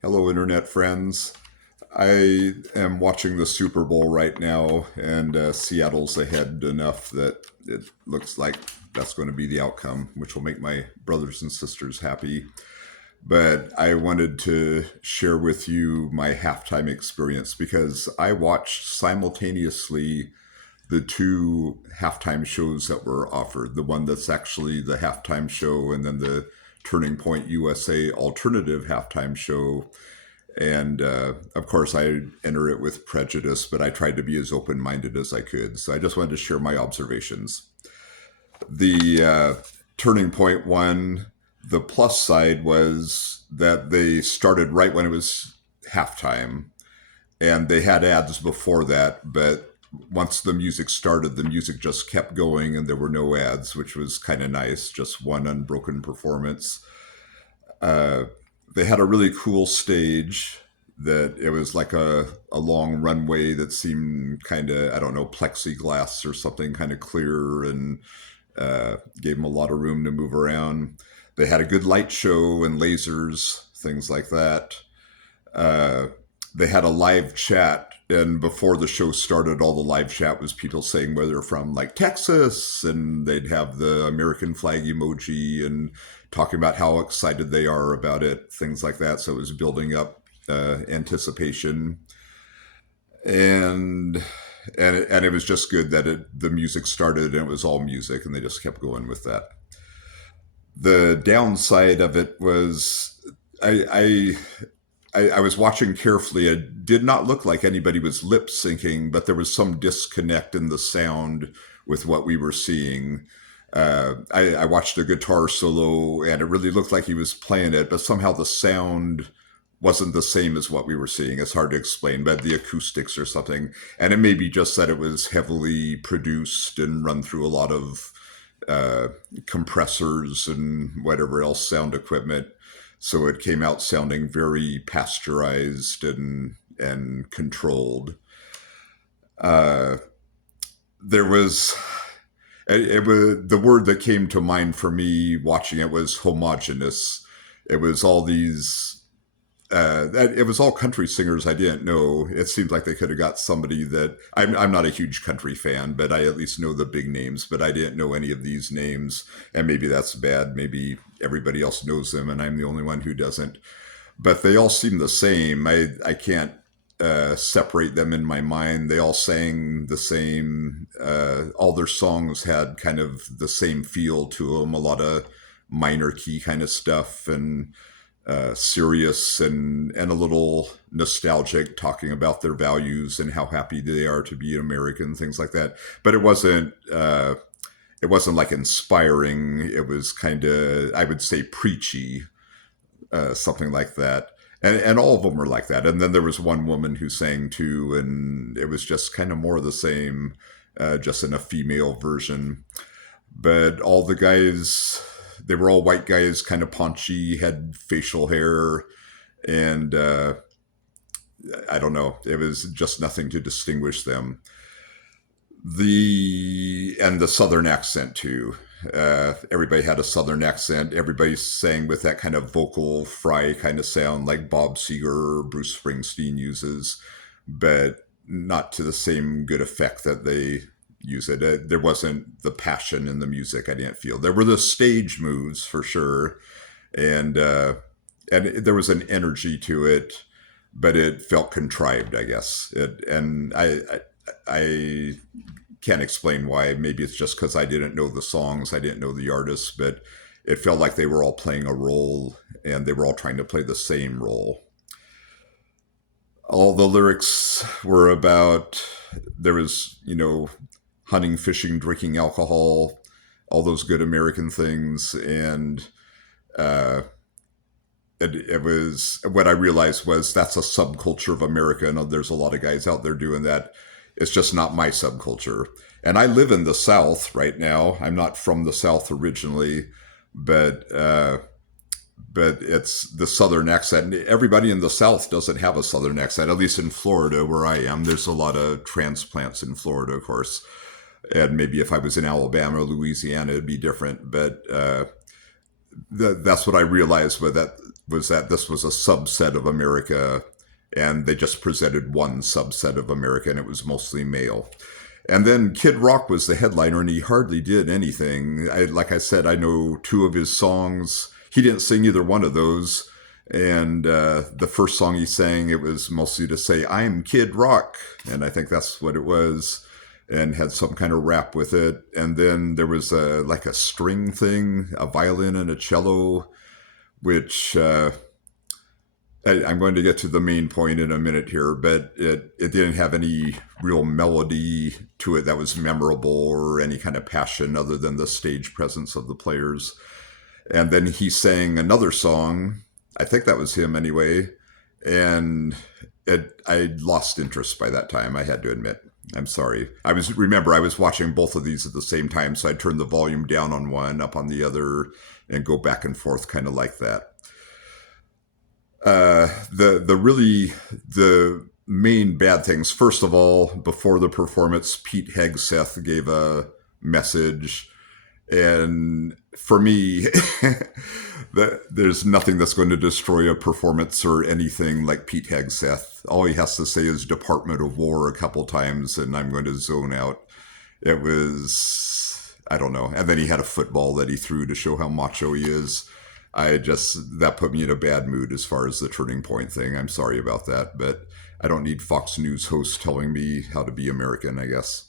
Hello, Internet friends. I am watching the Super Bowl right now, and Seattle's ahead enough that it looks like that's going to be the outcome, which will make my brothers and sisters happy. But I wanted to share with you my halftime experience because I watched simultaneously the two halftime shows that were offered, the one that's actually the halftime show, and then the Turning Point USA alternative halftime show. And of course, I enter it with prejudice, but I tried to be as open minded as I could. So I just wanted to share my observations. The Turning Point one, the plus side was that they started right when it was halftime, and they had ads before that, but once the music started, the music just kept going and there were no ads, which was kind of nice. Just one unbroken performance. Uh, they had a really cool stage that it was like a long runway that seemed kind of, I don't know, plexiglass or something kind of clear, and gave them a lot of room to move around. They had a good light show and lasers, things like that. Uh, they had a live chat, and before the show started, all the live chat was people saying where they're from, like Texas, and they'd have the American flag emoji and talking about how excited they are about it, things like that. So it was building up anticipation, and and it was just good that the music started and it was all music, and they just kept going with that. The downside of it was I I was watching carefully. It did not look like anybody was lip syncing, but there was some disconnect in the sound with what we were seeing. I watched a guitar solo, and it really looked like he was playing it, but somehow the sound wasn't the same as what we were seeing. It's hard to explain, but the acoustics or something. And it may be just that it was heavily produced and run through a lot of uh, compressors and whatever else sound equipment. So it came out sounding very pasteurized and controlled. Uh, there was it was the word that came to mind for me watching it was homogenous. It was all these. It was all country singers I didn't know. It seemed like they could have got somebody that I'm not a huge country fan, but I at least know the big names. But I didn't know any of these names, and maybe that's bad. Maybe everybody else knows them, and I'm the only one who doesn't. But they all seem the same. I can't separate them in my mind. They all sang the same. All their songs had kind of the same feel to them. A lot of minor key kind of stuff, and serious and a little nostalgic, talking about their values and how happy they are to be American, things like that. But it wasn't like inspiring. It was kind of, I would say, preachy, something like that. And all of them were like that. And then there was one woman who sang too, and it was just kind of more of the same, just in a female version. But all the guys, they were all white guys, kind of paunchy, had facial hair, and I don't know. It was just nothing to distinguish them. The southern accent too. Everybody had a southern accent. Everybody sang with that kind of vocal fry kind of sound, like Bob Seger or Bruce Springsteen uses, but not to the same good effect that they use it. There wasn't the passion in the music. I didn't feel there were the stage moves for sure, and there was an energy to it, but it felt contrived, I guess. I can't explain why. Maybe it's just because I didn't know the songs, I didn't know the artists, but it felt like they were all playing a role and they were all trying to play the same role. All the lyrics were about, there was, hunting, fishing, drinking alcohol, all those good American things. And uh, it was, what I realized was that's a subculture of America, and there's a lot of guys out there doing that. It's just not my subculture. And I live in the South right now. I'm not from the South originally, but it's the Southern accent. Everybody in the South doesn't have a Southern accent, at least in Florida, where I am. There's a lot of transplants in Florida, of course. And maybe if I was in Alabama or Louisiana, it'd be different. But that's what I realized with that. was that this was a subset of America, and they just presented one subset of America, and it was mostly male. And then Kid Rock was the headliner, and he hardly did anything. Like I said, I know two of his songs. He didn't sing either one of those. And the first song he sang, it was mostly to say, "I'm Kid Rock." And I think that's what it was, and had some kind of rap with it. And then there was like a string thing, a violin and a cello, which I'm going to get to the main point in a minute here, but it didn't have any real melody to it that was memorable or any kind of passion other than the stage presence of the players. And then he sang another song. I think that was him anyway. And I lost interest by that time, I had to admit. I'm sorry. I was watching both of these at the same time, so I'd turn the volume down on one, up on the other, and go back and forth kind of like that. The main bad things. First of all, before the performance, Pete Hegseth gave a message, and for me, there's nothing that's going to destroy a performance or anything like Pete Hegseth. All he has to say is Department of War a couple times, and I'm going to zone out. It was, I don't know. And then he had a football that he threw to show how macho he is. That put me in a bad mood as far as the turning point thing. I'm sorry about that, but I don't need Fox News hosts telling me how to be American, I guess.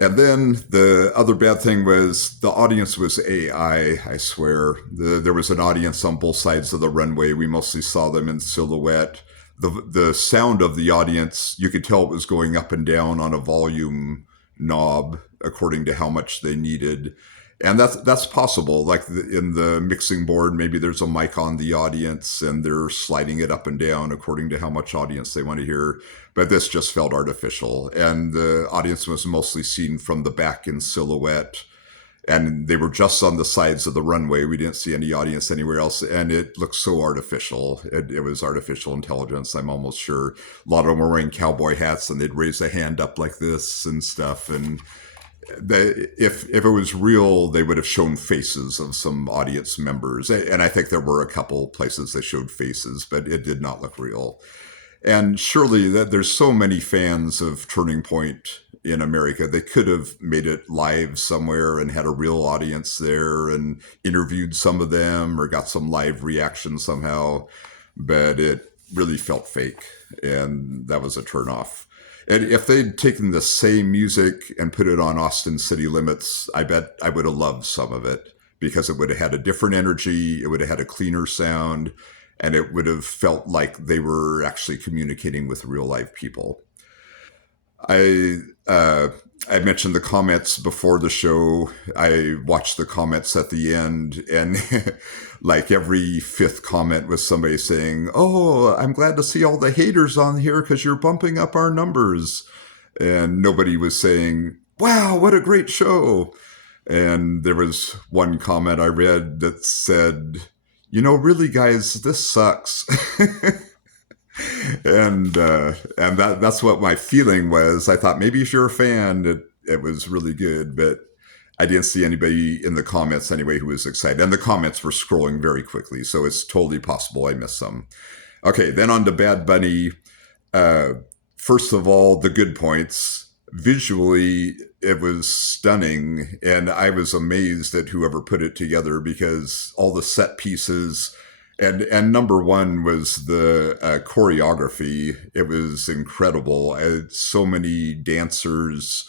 And then the other bad thing was the audience was AI, I swear. There was an audience on both sides of the runway. We mostly saw them in silhouette. The sound of the audience, you could tell it was going up and down on a volume knob according to how much they needed. And that's possible. Like in the mixing board, maybe there's a mic on the audience and they're sliding it up and down according to how much audience they want to hear. But this just felt artificial. And the audience was mostly seen from the back in silhouette. And they were just on the sides of the runway. We didn't see any audience anywhere else. And it looked so artificial. It was artificial intelligence, I'm almost sure. A lot of them were wearing cowboy hats and they'd raise a hand up like this and stuff. And if it was real, they would have shown faces of some audience members. And I think there were a couple places they showed faces, but it did not look real. And surely that there's so many fans of Turning Point in America, they could have made it live somewhere and had a real audience there and interviewed some of them or got some live reaction somehow. But it really felt fake, and that was a turnoff. And if they'd taken the same music and put it on Austin City Limits, I bet I would have loved some of it because it would have had a different energy. It would have had a cleaner sound, and it would have felt like they were actually communicating with real live people. I mentioned the comments before the show. I watched the comments at the end, and like every fifth comment was somebody saying, "Oh, I'm glad to see all the haters on here because you're bumping up our numbers." And nobody was saying, "Wow, what a great show." And there was one comment I read that said, "Really, guys, this sucks." and that's what my feeling was. I thought maybe if you're a fan, it was really good, but I didn't see anybody in the comments anyway who was excited. And the comments were scrolling very quickly, so it's totally possible I missed some. Okay, then on to Bad Bunny. First of all, the good points. Visually, it was stunning, and I was amazed at whoever put it together because all the set pieces. And number one was the choreography. It was incredible. So many dancers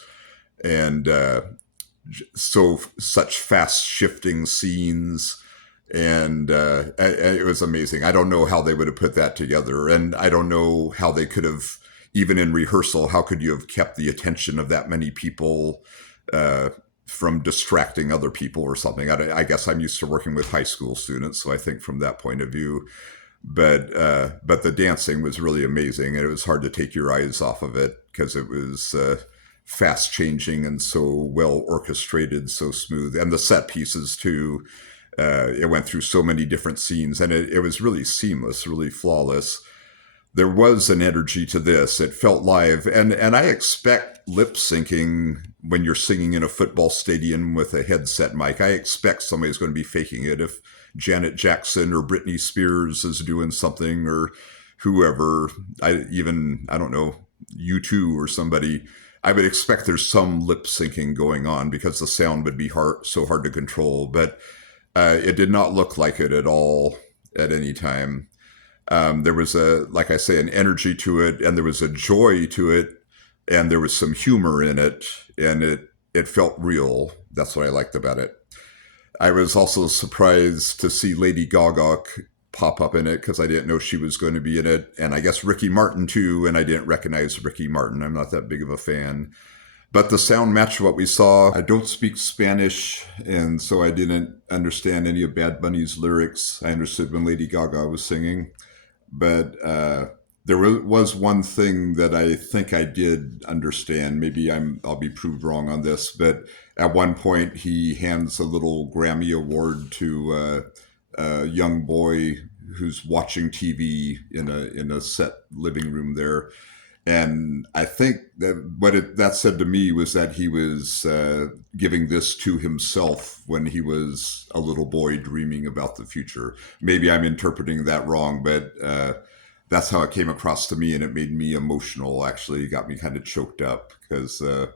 and such fast shifting scenes. And it was amazing. I don't know how they would have put that together. And I don't know how they could have, even in rehearsal, how could you have kept the attention of that many people from distracting other people or something. I guess I'm used to working with high school students, so I think from that point of view. But the dancing was really amazing, and it was hard to take your eyes off of it because it was fast changing and so well orchestrated, so smooth. And the set pieces too. It went through so many different scenes, and it was really seamless, really flawless. There was an energy to this. It felt live. And I expect lip syncing when you're singing in a football stadium with a headset mic. I expect somebody's going to be faking it. If Janet Jackson or Britney Spears is doing something, or whoever, I don't know, U2 or somebody, I would expect there's some lip syncing going on because the sound would be so hard to control. But it did not look like it at all at any time. There was like I say, an energy to it, and there was a joy to it, and there was some humor in it, and it felt real. That's what I liked about it. I was also surprised to see Lady Gaga pop up in it because I didn't know she was going to be in it, and I guess Ricky Martin too, and I didn't recognize Ricky Martin. I'm not that big of a fan. But the sound matched what we saw. I don't speak Spanish, and so I didn't understand any of Bad Bunny's lyrics. I understood when Lady Gaga was singing. But there was one thing that I think I did understand. Maybe I'll be proved wrong on this, but at one point he hands a little Grammy award to a young boy who's watching TV in a set living room there. And I think that that said to me was that he was giving this to himself when he was a little boy dreaming about the future. Maybe I'm interpreting that wrong, but that's how it came across to me, and it made me emotional. Actually, it got me kind of choked up because of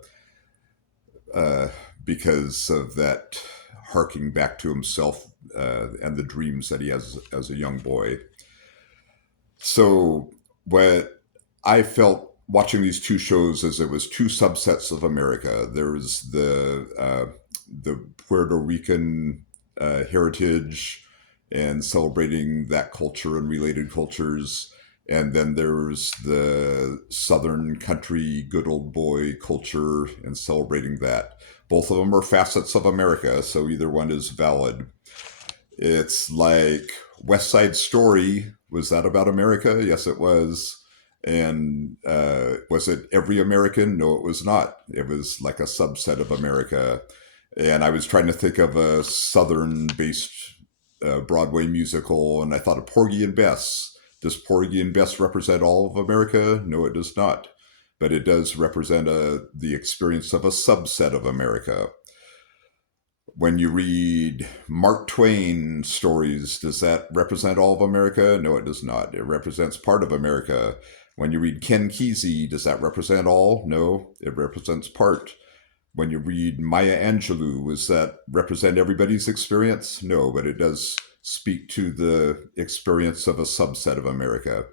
that harking back to himself and the dreams that he has as a young boy. So what I felt watching these two shows is there was two subsets of America. There was the Puerto Rican heritage and celebrating that culture and related cultures. And then there's the Southern country, good old boy culture and celebrating that. Both of them are facets of America, so either one is valid. It's like West Side Story. Was that about America? Yes, it was. And was it every American? No, it was not. It was like a subset of America. And I was trying to think of a Southern-based Broadway musical, and I thought of Porgy and Bess. Does Porgy and Bess represent all of America? No, it does not. But it does represent the experience of a subset of America. When you read Mark Twain stories, does that represent all of America? No, it does not. It represents part of America. When you read Ken Kesey, does that represent all? No, it represents part. When you read Maya Angelou, does that represent everybody's experience? No, but it does speak to the experience of a subset of America.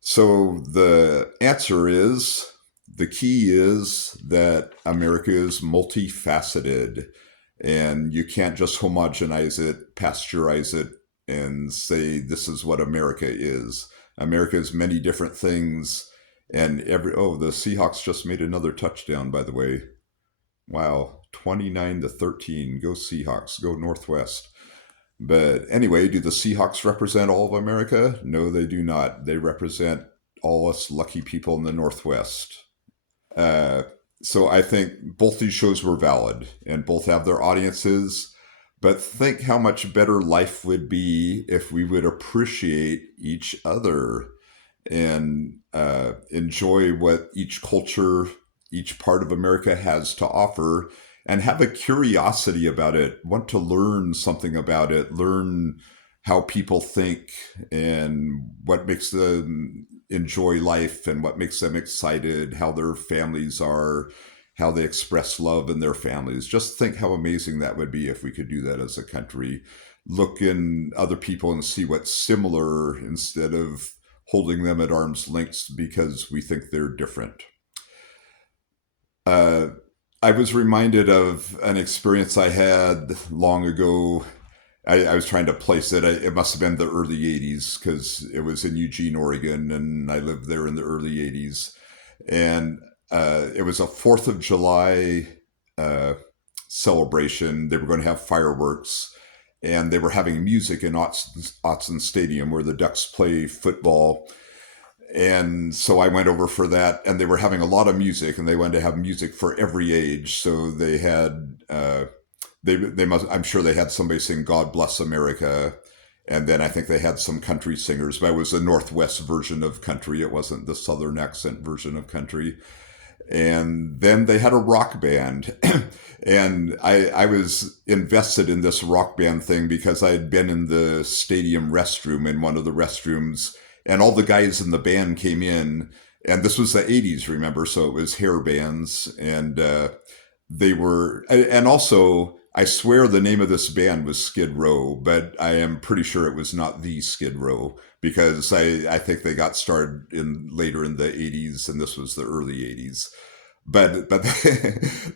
So the answer is, the key is that America is multifaceted, and you can't just homogenize it, pasteurize it, and say this is what America is. America is many different things, and the Seahawks just made another touchdown, by the way. Wow, 29-13. Go Seahawks, go Northwest. But anyway, do the Seahawks represent all of America? No, they do not. They represent all us lucky people in the Northwest. So I think both these shows were valid, and both have their audiences. But think how much better life would be if we would appreciate each other and enjoy what each culture, each part of America has to offer, and have a curiosity about it, want to learn something about it, learn how people think and what makes them enjoy life and what makes them excited, how their families are, how they express love in their families. Just think how amazing that would be if we could do that as a country. Look in other people and see what's similar instead of holding them at arm's length because we think they're different. I was reminded of an experience I had long ago. I was trying to place it. It must have been the early 80s because it was in Eugene, Oregon, and I lived there in the early 80s. And it was a 4th of July celebration. They were going to have fireworks, and they were having music in Autzen Stadium where the Ducks play football. And so I went over for that, and they were having a lot of music, and they wanted to have music for every age. So they had, I'm sure they had somebody sing God Bless America. And then I think they had some country singers, but it was the Northwest version of country. It wasn't the Southern accent version of country. And then they had a rock band. And I was invested in this rock band thing because I had been in the stadium restroom, in one of the restrooms, and all the guys in the band came in. And this was the 80s, remember? So it was hair bands. And they were, and also, I swear the name of this band was Skid Row, but I am pretty sure it was not the Skid Row because I think they got started in later in the 80s and this was the early 80s. But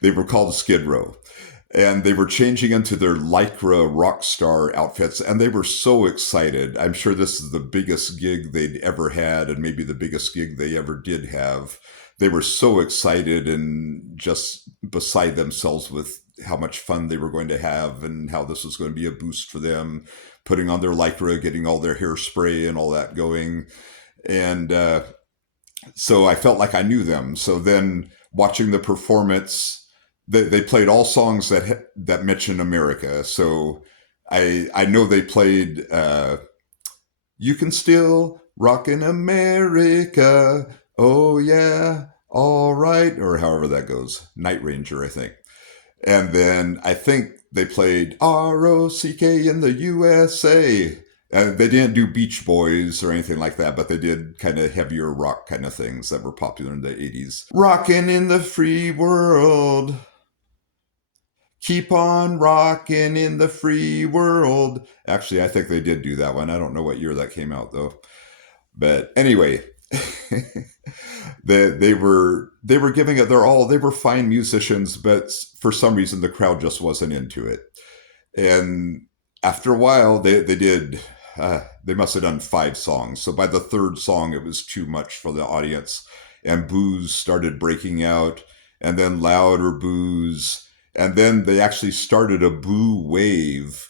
they were called Skid Row. And they were changing into their Lycra rock star outfits, and they were so excited. I'm sure this is the biggest gig they'd ever had, and maybe the biggest gig they ever did have. They were so excited and just beside themselves with how much fun they were going to have and how this was going to be a boost for them, putting on their Lycra, getting all their hairspray and all that going. And so I felt like I knew them. So then watching the performance, they played all songs that mention America. So I know they played "You Can Still Rock in America." Oh yeah, all right, or however that goes. Night Ranger, I think. And then I think they played ROCK in the USA. They didn't do Beach Boys or anything like that, but they did kind of heavier rock kind of things that were popular in the 80s. Rockin' in the free world. Keep on rocking in the free world. Actually, I think they did do that one. I don't know what year that came out though. But anyway, they were giving it their all. They were fine musicians, but for some reason the crowd just wasn't into it. And after a while, they did. They must have done 5 songs. So by the third song, it was too much for the audience, and boos started breaking out, and then louder boos, and then they actually started a boo wave,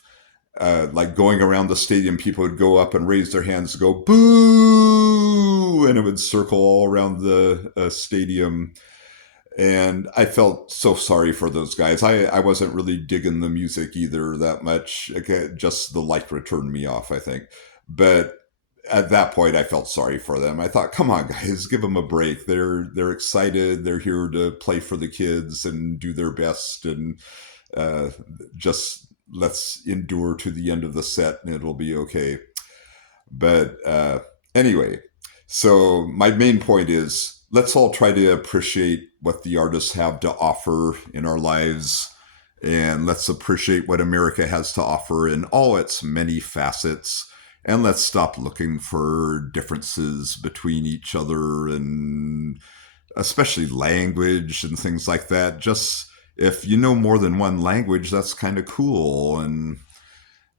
like going around the stadium. People would go up and raise their hands, go boo, and it would circle all around the stadium. And I felt so sorry for those guys. I wasn't really digging the music either that much. Okay, just the Lycra turned me off, I think. But at that point, I felt sorry for them. I thought, come on, guys, give them a break. They're excited. They're here to play for the kids and do their best, and uh, just let's endure to the end of the set, and it'll be okay. But anyway, so my main point is let's all try to appreciate what the artists have to offer in our lives. And let's appreciate what America has to offer in all its many facets. And let's stop looking for differences between each other and especially language and things like that. Just if you know more than one language, that's kind of cool. And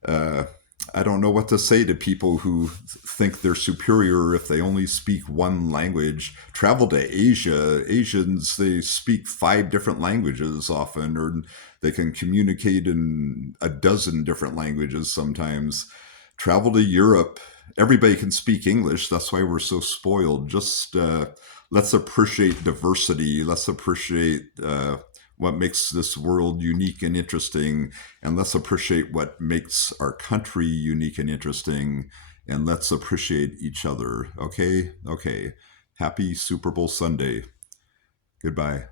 uh, I don't know what to say to people who think they're superior if they only speak one language. Travel to Asia. Asians, they speak 5 different languages often, or they can communicate in a dozen different languages sometimes. Travel to Europe. Everybody can speak English. That's why we're so spoiled. Just let's appreciate diversity. Let's appreciate what makes this world unique and interesting, and let's appreciate what makes our country unique and interesting, and let's appreciate each other. Okay? Okay. Happy Super Bowl Sunday. Goodbye.